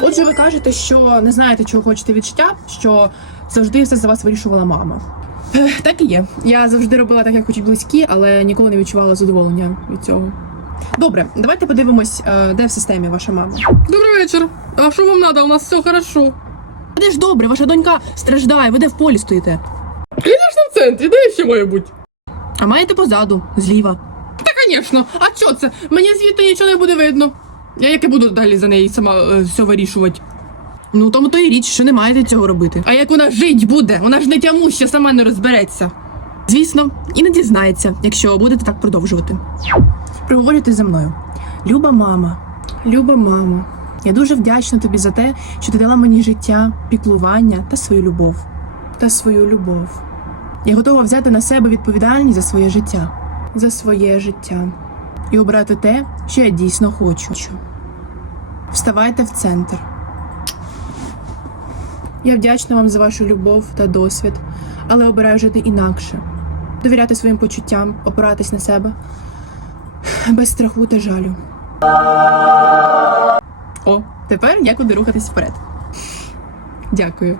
Отже, ви кажете, що не знаєте, чого хочете від життя, що завжди все за вас вирішувала мама. Так і є. Я завжди робила так, як хочуть близькі, але ніколи не відчувала задоволення від цього. Добре, давайте подивимось, е, де в системі ваша мама. Добрий вечір. А що вам треба? У нас все хорошо. Де ж добре, ваша донька страждає, ви де в полі стоїте. Звісно, в центрі, де ще має бути? А маєте позаду, зліва. Та, звісно. А що це? Мені звідти нічого не буде видно. Я як і буду далі за неї сама е, все вирішувати. Ну тому то і річ, що не маєте цього робити. А як вона жить буде? Вона ж не тямуща, сама не розбереться. Звісно, і не дізнається, якщо будете так продовжувати. Проговорюйте за мною. Люба мама, люба мама, я дуже вдячна тобі за те, що ти дала мені життя, піклування та свою любов. Та свою любов. Я готова взяти на себе відповідальність за своє життя, за своє життя і обрати те, що я дійсно хочу. Вставайте в центр. Я вдячна вам за вашу любов та досвід, але обираю жити інакше, довіряти своїм почуттям, опиратись на себе без страху та жалю. О, тепер я куди рухатись вперед. Дякую.